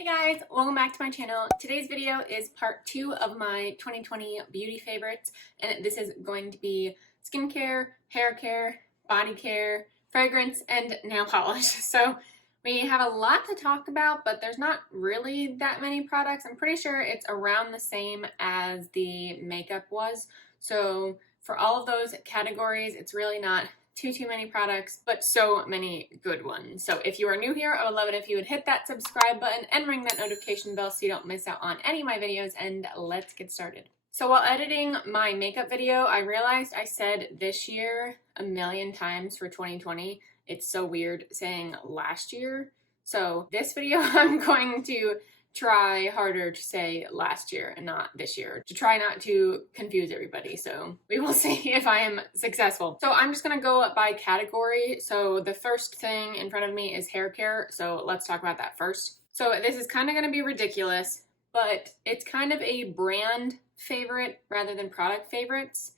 Hey guys, welcome back to my channel. Today's video is part 2 of my 2020 beauty favorites, and this is going to be skincare, hair care, body care, fragrance, and nail polish. So we have a lot to talk about, but there's not really that many products. I'm pretty sure it's around the same as the makeup was. So for all of those categories, it's really not too many products, but so many good ones. So if you are new here, I would love it if you would hit that subscribe button and ring that notification bell so you don't miss out on any of my videos, and let's get started. So while editing my makeup video, I realized I said this year a million times for 2020. It's so weird saying last year. So this video I'm going to try harder to say last year and not this year, to try not to confuse everybody. So we will see if I am successful. So I'm just gonna go by category. So the first thing in front of me is hair care. So let's talk about that first. So this is kind of gonna be ridiculous, but it's kind of a brand favorite rather than product favorites,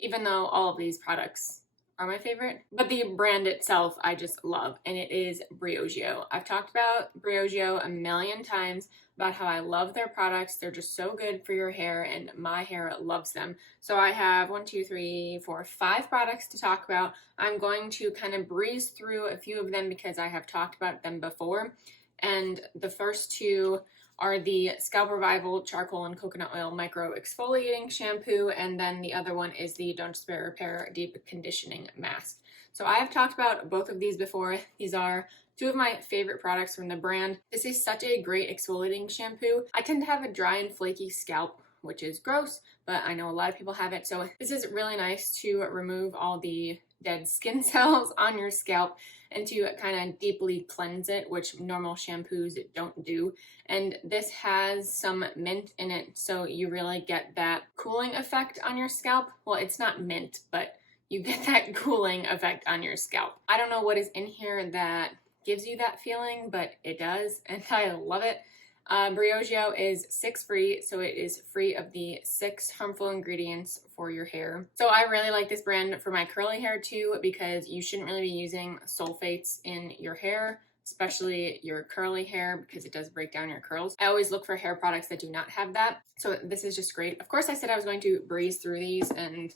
even though all of these products are my favorite. But the brand itself I just love, and it is Briogeo. I've talked about Briogeo a million times about how I love their products. They're just so good for your hair, and my hair loves them. So I have 5 products to talk about. I'm going to kind of breeze through a few of them because I have talked about them before. And the first two are the Scalp Revival Charcoal and Coconut Oil Micro Exfoliating Shampoo, and then the other one is the Don't Spare Repair Deep Conditioning Mask. So I have talked about both of these before. These are two of my favorite products from the brand. This is such a great exfoliating shampoo. I tend to have a dry and flaky scalp, which is gross, but I know a lot of people have it. So this is really nice to remove all the dead skin cells on your scalp and to kind of deeply cleanse it, which normal shampoos don't do. And this has some mint in it, so you really get that cooling effect on your scalp. Well, it's not mint, but you get that cooling effect on your scalp. I don't know what is in here that gives you that feeling, but it does, and I love it. Briogeo is 6 free, so it is free of the 6 harmful ingredients for your hair. So I really like this brand for my curly hair too, because you shouldn't really be using sulfates in your hair, especially your curly hair, because it does break down your curls. I always look for hair products that do not have that, so this is just great. Of course, I said I was going to breeze through these, and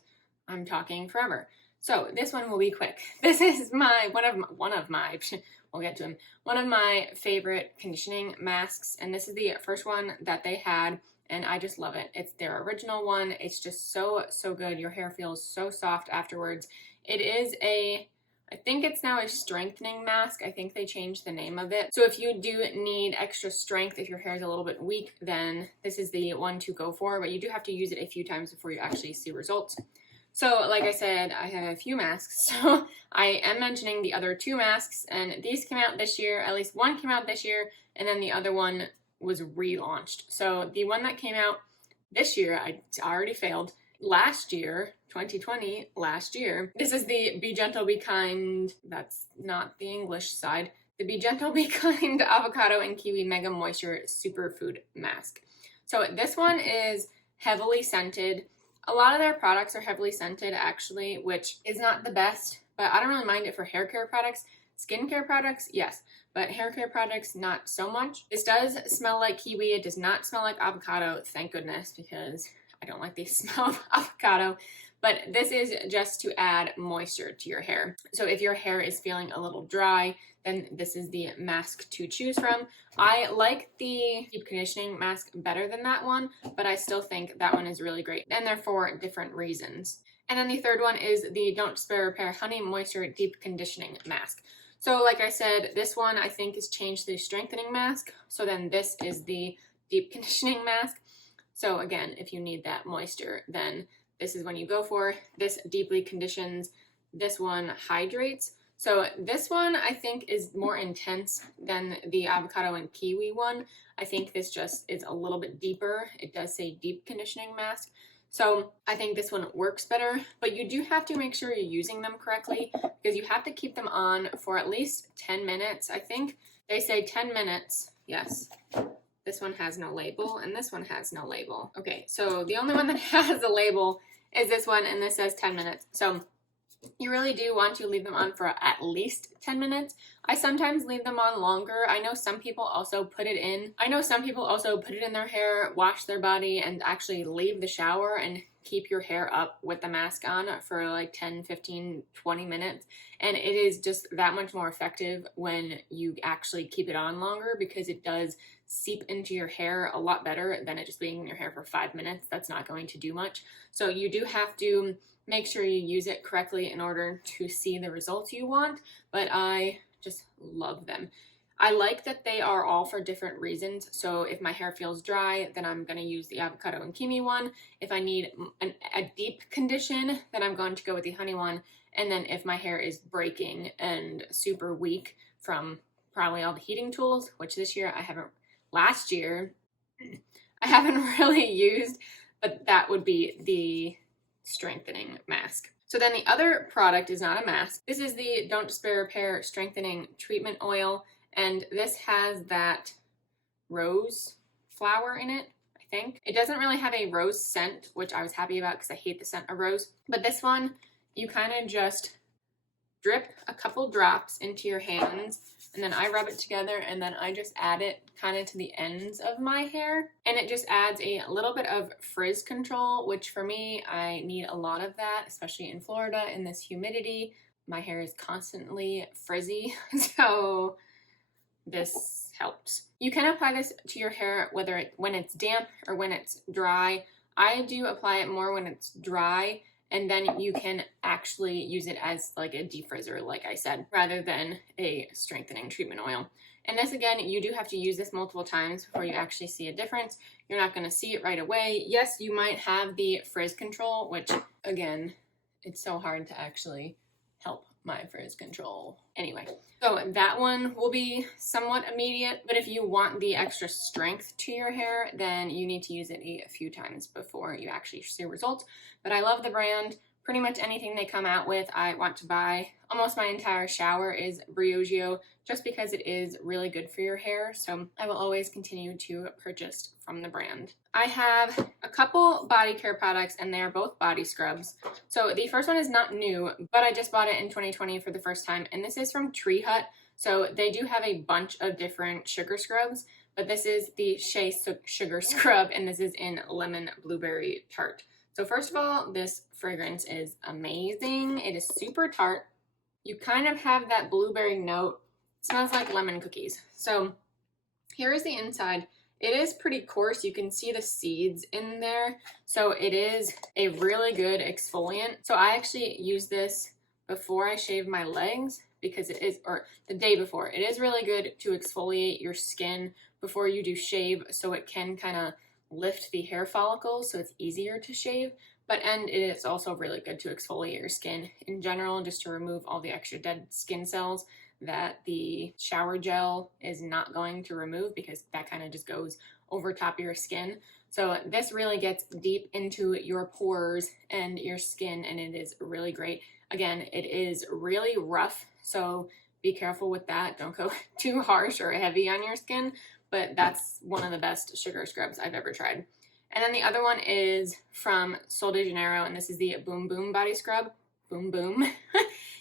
I'm talking forever. So this one will be quick. This is one of my we'll get to them. One of my favorite conditioning masks, and this is the first one that they had, and I just love it. It's their original one. It's just so good. Your hair feels so soft afterwards. It is I think it's now a strengthening mask. I think they changed the name of it. So if you do need extra strength, if your hair is a little bit weak, then this is the one to go for, but you do have to use it a few times before you actually see results. So like I said, I have a few masks, so I am mentioning the other 2 masks, and these came out this year. At least one came out this year, and then the other one was relaunched. So the one that came out this year, I already failed. Last year, 2020, last year, this is the Be Gentle, Be Kind, that's not the English side, the Be Gentle, Be Kind Avocado and Kiwi Mega Moisture Superfood Mask. So this one is heavily scented. A lot of their products are heavily scented actually, which is not the best, but I don't really mind it for hair care products. Skincare products, yes, but hair care products, not so much. This does smell like kiwi. It does not smell like avocado, thank goodness, because I don't like the smell of avocado. But this is just to add moisture to your hair. So if your hair is feeling a little dry, then this is the mask to choose from. I like the deep conditioning mask better than that one, but I still think that one is really great, and they're for different reasons. And then the third one is the Don't Spare Repair Honey Moisture Deep Conditioning Mask. So like I said, this one I think is changed to the strengthening mask, so then this is the deep conditioning mask. So again, if you need that moisture, then this is when you go for. This deeply conditions, this one hydrates. So this one I think is more intense than the avocado and kiwi one. I think this just is a little bit deeper. It does say deep conditioning mask. So I think this one works better, but you do have to make sure you're using them correctly, because you have to keep them on for at least 10 minutes. I think they say 10 minutes. Yes. This one has no label, and this one has no label. Okay, so the only one that has a label is this one, and this says 10 minutes. So You really do want to leave them on for at least 10 minutes. I sometimes leave them on longer. I know some people also put it in. Their hair, wash their body, and actually leave the shower and keep your hair up with the mask on for like 10, 15, 20 minutes. And it is just that much more effective when you actually keep it on longer, because it does seep into your hair a lot better than it just being in your hair for 5 minutes. That's not going to do much. So you do have to make sure you use it correctly in order to see the results you want, but I just love them. I like that they are all for different reasons. So if my hair feels dry, then I'm going to use the avocado and kiwi one. If I need a deep condition, then I'm going to go with the honey one. And then if my hair is breaking and super weak from probably all the heating tools, which last year I haven't really used, but that would be the strengthening mask. So then the other product is not a mask. This is the Don't Despair Repair Strengthening Treatment Oil, and this has that rose flower in it, I think. It doesn't really have a rose scent, which I was happy about because I hate the scent of rose. But this one, you kind of just drip a couple drops into your hands, and then I rub it together, and then I just add it kind of to the ends of my hair, and it just adds a little bit of frizz control, which for me, I need a lot of that, especially in Florida in this humidity. My hair is constantly frizzy, so this helps. You can apply this to your hair when it's damp or when it's dry. I do apply it more when it's dry, and then you can actually use it as like a defrizzer, like I said, rather than a strengthening treatment oil. And this, again, you do have to use this multiple times before you actually see a difference. You're not going to see it right away. Yes, you might have the frizz control, which, again, it's so hard to actually help my frizz control. Anyway, so that one will be somewhat immediate, but if you want the extra strength to your hair, then you need to use it a few times before you actually see results. But I love the brand. Pretty much anything they come out with, I want to buy. Almost my entire shower is Briogeo, just because it is really good for your hair. So I will always continue to purchase from the brand. I have a couple body care products, and they are both body scrubs. So the first one is not new, but I just bought it in 2020 for the first time, and this is from Tree Hut. So they do have a bunch of different sugar scrubs, but this is the Shea Sugar Scrub, and this is in Lemon Blueberry Tart. So first of all, this fragrance is amazing. It is super tart. You kind of have that blueberry note. It smells like lemon cookies. So here is the inside. It is pretty coarse. You can see the seeds in there. So it is a really good exfoliant. So I actually use this before I shave my legs, because it is, or the day before. It is really good to exfoliate your skin before you do shave, so it can kind of lift the hair follicles so it's easier to shave, and it is also really good to exfoliate your skin in general, just to remove all the extra dead skin cells that the shower gel is not going to remove, because that kind of just goes over top of your skin. So this really gets deep into your pores and your skin, and it is really great. Again, it is really rough, so be careful with that. Don't go too harsh or heavy on your skin, but that's one of the best sugar scrubs I've ever tried. And then the other one is from Sol de Janeiro, and this is the Boom Boom Body Scrub. Boom Boom.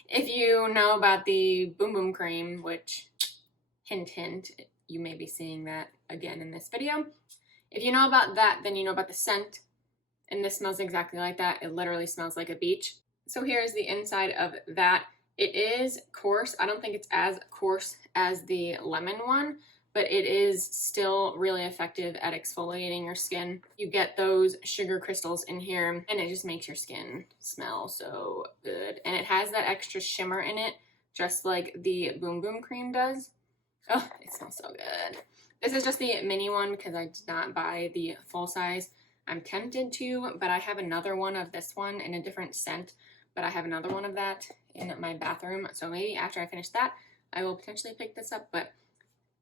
If you know about the Boom Boom Cream, which, hint, hint, you may be seeing that again in this video. If you know about that, then you know about the scent, and this smells exactly like that. It literally smells like a beach. So here's the inside of that. It is coarse. I don't think it's as coarse as the lemon one, but it is still really effective at exfoliating your skin. You get those sugar crystals in here, and it just makes your skin smell so good. And it has that extra shimmer in it, just like the Boom Boom Cream does. Oh, it smells so good. This is just the mini one because I did not buy the full size. I'm tempted to, but I have another one of this one in a different scent, but I have another one of that in my bathroom. So maybe after I finish that, I will potentially pick this up, but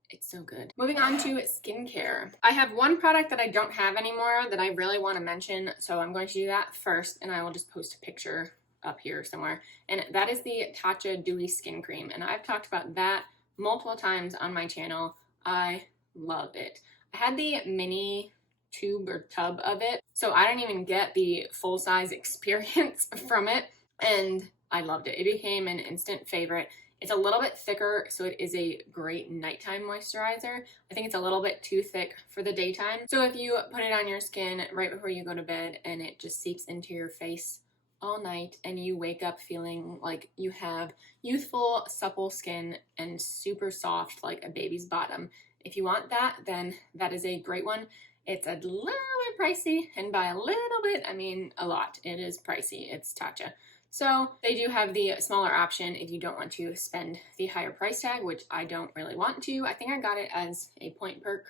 it's so good. Moving on to skincare. I have one product that I don't have anymore that I really want to mention, so I'm going to do that first, and I will just post a picture up here somewhere. And that is the Tatcha Dewy Skin Cream, and I've talked about that multiple times on my channel. I love it. I had the mini tube or tub of it, so I didn't even get the full-size experience from it, and I loved it. It became an instant favorite. It's a little bit thicker, so it is a great nighttime moisturizer. I think it's a little bit too thick for the daytime. So if you put it on your skin right before you go to bed and it just seeps into your face all night and you wake up feeling like you have youthful, supple skin and super soft like a baby's bottom. If you want that, then that is a great one. It's a little bit pricey, and by a little bit, I mean a lot. It is pricey. It's Tatcha. So they do have the smaller option if you don't want to spend the higher price tag, which I don't really want to. I think I got it as a point perk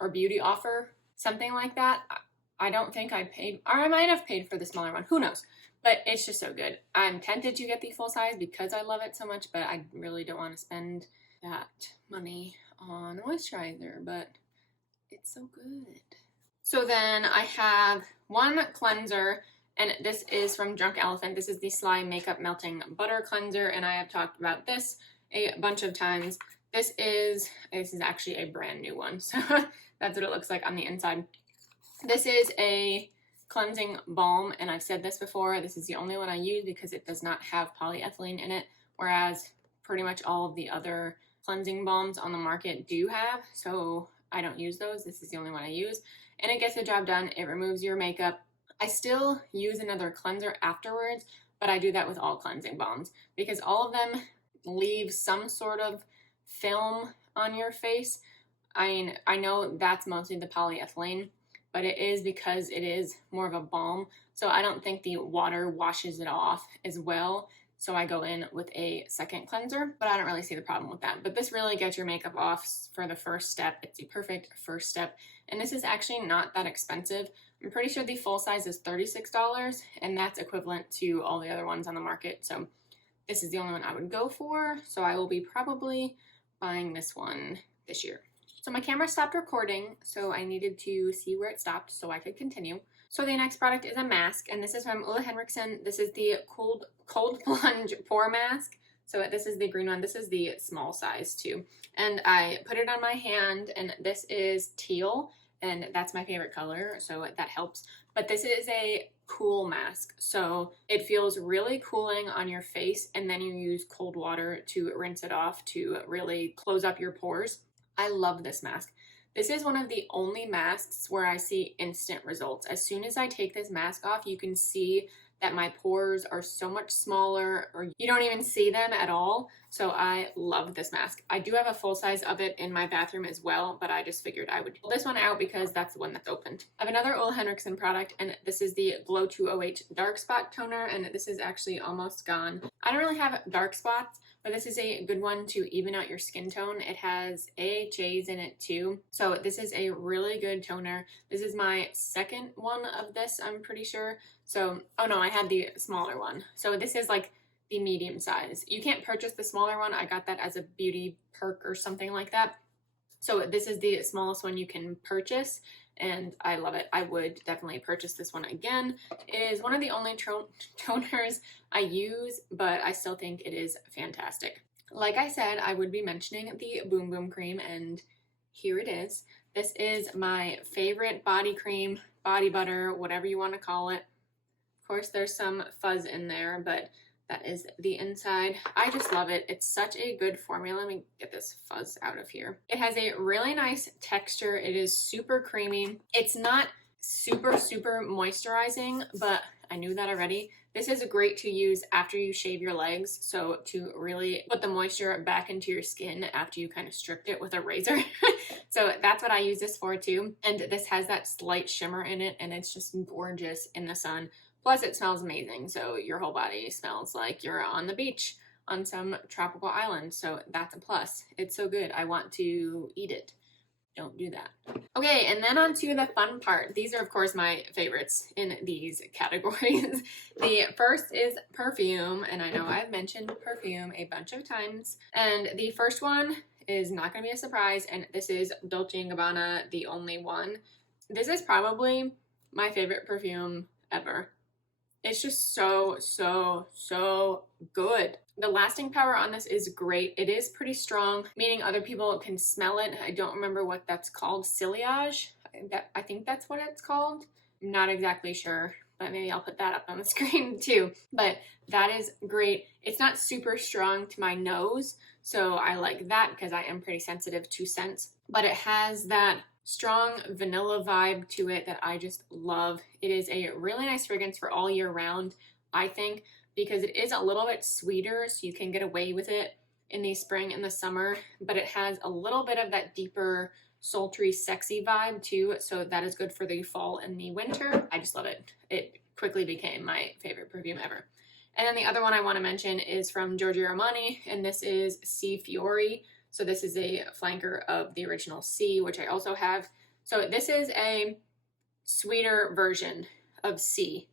or beauty offer, something like that. I don't think I paid, or I might have paid for the smaller one. Who knows? But it's just so good. I'm tempted to get the full size because I love it so much, but I really don't want to spend that money on moisturizer, but it's so good. So then I have one cleanser, and this is from Drunk Elephant. This is the Sly Makeup Melting Butter Cleanser, and I have talked about this a bunch of times. This is actually a brand new one, so that's what it looks like on the inside. This is a cleansing balm, and I've said this before, this is the only one I use because it does not have polyethylene in it, whereas pretty much all of the other cleansing balms on the market do have, so I don't use those. This is the only one I use, and it gets the job done. It removes your makeup. I still use another cleanser afterwards, but I do that with all cleansing balms because all of them leave some sort of film on your face. I mean, I know that's mostly the polyethylene, but it is because it is more of a balm, so I don't think the water washes it off as well. So I go in with a second cleanser, but I don't really see the problem with that. But this really gets your makeup off for the first step. It's the perfect first step. And this is actually not that expensive. I'm pretty sure the full size is $36, and that's equivalent to all the other ones on the market. So this is the only one I would go for. So I will be probably buying this one this year. So my camera stopped recording, so I needed to see where it stopped so I could continue. So the next product is a mask, and this is from Ole Henriksen. This is the Cold Plunge Pore Mask. So this is the green one. This is the small size too. And I put it on my hand, and this is teal, and that's my favorite color, so that helps. But this is a cool mask, so it feels really cooling on your face, and then you use cold water to rinse it off to really close up your pores. I love this mask. This is one of the only masks where I see instant results. As soon as I take this mask off, you can see that my pores are so much smaller, or you don't even see them at all. So I love this mask. I do have a full size of it in my bathroom as well, but I just figured I would pull this one out because that's the one that's opened. I have another Ole Henriksen product, and this is the Glow 208 Dark Spot Toner, and this is actually almost gone. I don't really have dark spots, but this is a good one to even out your skin tone. It has AHAs in it too. So this is a really good toner. This is my second one of this, I'm pretty sure. So, oh no, I had the smaller one. So this is like the medium size. You can't purchase the smaller one. I got that as a beauty perk or something like that. So this is the smallest one you can purchase, and I love it. I would definitely purchase this one again. It is one of the only toners I use, but I still think it is fantastic. Like I said, I would be mentioning the Boom Boom Cream, and here it is. This is my favorite body cream, body butter, whatever you want to call it. Of course, there's some fuzz in there, but that is the inside. I just love it. It's such a good formula. Let me get this fuzz out of here. It has a really nice texture. It is super creamy. It's not super, super moisturizing, but I knew that already. This is great to use after you shave your legs, so to really put the moisture back into your skin after you kind of stripped it with a razor. So that's what I use this for too. And this has that slight shimmer in it, and it's just gorgeous in the sun. Plus, it smells amazing, so your whole body smells like you're on the beach on some tropical island, so that's a plus. It's so good. I want to eat it. Don't do that. Okay, and then on to the fun part. These are, of course, my favorites in these categories. The first is perfume, and I know I've mentioned perfume a bunch of times. And the first one is not going to be a surprise, and this is Dolce & Gabbana, The Only One. This is probably my favorite perfume ever. It's just so, so, so good. The lasting power on this is great. It is pretty strong, meaning other people can smell it. I don't remember what that's called. Sillage? I think that's what it's called. I'm not exactly sure, but maybe I'll put that up on the screen too. But that is great. It's not super strong to my nose, so I like that because I am pretty sensitive to scents, but it has that strong vanilla vibe to it that I just love. It is a really nice fragrance for all year round, I think, because it is a little bit sweeter, so you can get away with it in the spring and the summer, but it has a little bit of that deeper, sultry, sexy vibe too, so that is good for the fall and the winter. I just love it. It quickly became my favorite perfume ever. And then the other one I want to mention is from Giorgio Armani, and this is C Fiori. So this is a flanker of the original C, which I also have. So this is a sweeter version of C.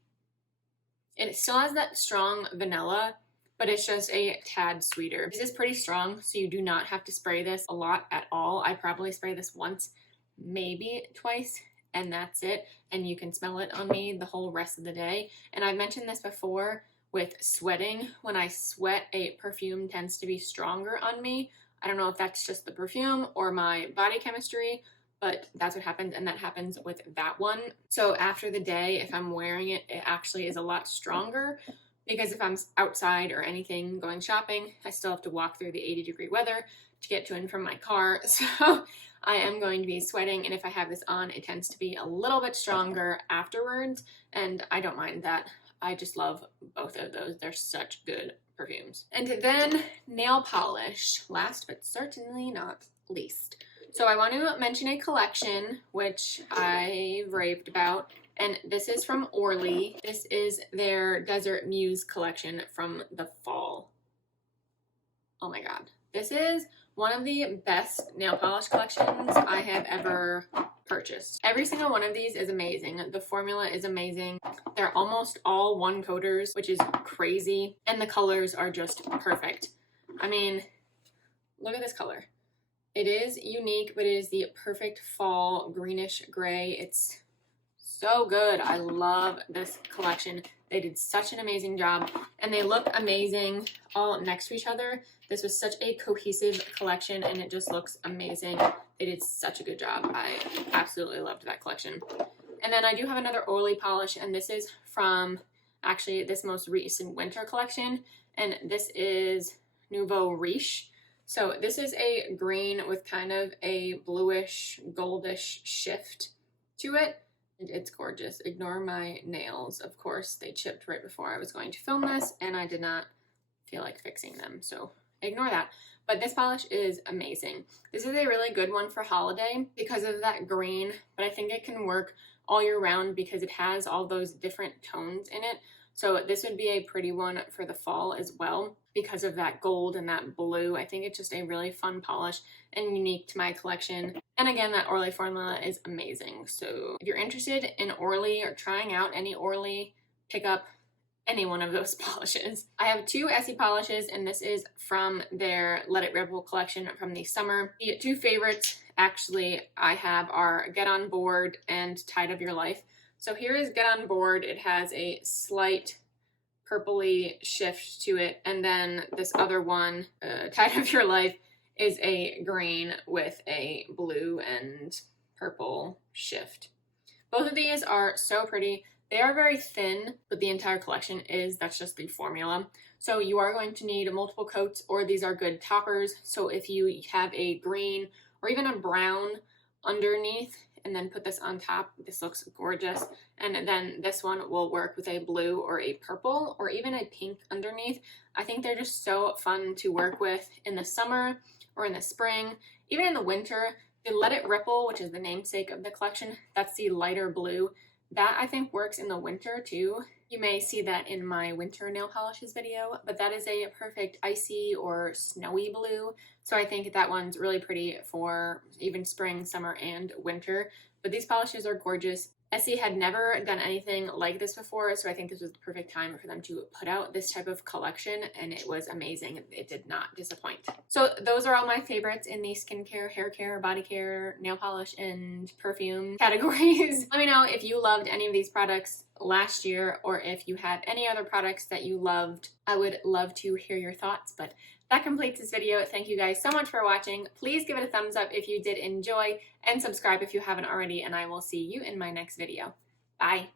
It still has that strong vanilla, but it's just a tad sweeter. This is pretty strong, so you do not have to spray this a lot at all. I probably spray this once, maybe twice, and that's it. And you can smell it on me the whole rest of the day. And I've mentioned this before with sweating. When I sweat, a perfume tends to be stronger on me. I don't know if that's just the perfume or my body chemistry, but that's what happens, and that happens with that one. So after the day, if I'm wearing it, it actually is a lot stronger, because if I'm outside or anything going shopping, I still have to walk through the 80-degree weather to get to and from my car. So I am going to be sweating, and if I have this on, it tends to be a little bit stronger afterwards, and I don't mind that. I just love both of those. They're such good perfumes. And then nail polish, last but certainly not least. So I want to mention a collection which I raved about, and this is from Orly. This is their Desert Muse collection from the fall. Oh my god. This is one of the best nail polish collections I have ever purchased. Every single one of these is amazing. The formula is amazing. They're almost all one coaters, which is crazy, and the colors are just perfect. I mean, look at this color. It is unique, but it is the perfect fall greenish gray. It's so good. I love this collection. They did such an amazing job, and they look amazing all next to each other. This was such a cohesive collection, and it just looks amazing. They did such a good job. I absolutely loved that collection. And then I do have another Orly polish, and this is from actually this most recent winter collection, and this is Nouveau Riche. So this is a green with kind of a bluish, goldish shift to it. And it's gorgeous. Ignore my nails. Of course, they chipped right before I was going to film this, and I did not feel like fixing them, so ignore that. But this polish is amazing. This is a really good one for holiday because of that green, but I think it can work all year round because it has all those different tones in it. So this would be a pretty one for the fall as well because of that gold and that blue. I think it's just a really fun polish and unique to my collection. And again, that Orly formula is amazing. So if you're interested in Orly or trying out any Orly, pick up any one of those polishes. I have two Essie polishes, and this is from their Let It Ripple collection from the summer. The two favorites actually I have are Get On Board and Tide of Your Life. So here is Get On Board. It has a slight purpley shift to it, and then this other one, Tide of Your Life, is a green with a blue and purple shift. Both of these are so pretty. They are very thin, but the entire collection is. That's just the formula. So you are going to need multiple coats, or these are good toppers. So if you have a green or even a brown underneath and then put this on top, this looks gorgeous. And then this one will work with a blue or a purple or even a pink underneath. I think they're just so fun to work with in the summer or in the spring, even in the winter. The Let It Ripple, which is the namesake of the collection, that's the lighter blue. That I think works in the winter too. You may see that in my winter nail polishes video, but that is a perfect icy or snowy blue. So I think that one's really pretty for even spring, summer, and winter. But these polishes are gorgeous. Essie had never done anything like this before, so I think this was the perfect time for them to put out this type of collection, and it was amazing. It did not disappoint. So those are all my favorites in the skincare, hair care, body care, nail polish, and perfume categories. Let me know if you loved any of these products last year, or if you have any other products that you loved. I would love to hear your thoughts, but that completes this video. Thank you guys so much for watching. Please give it a thumbs up if you did enjoy, and subscribe if you haven't already, and I will see you in my next video. Bye.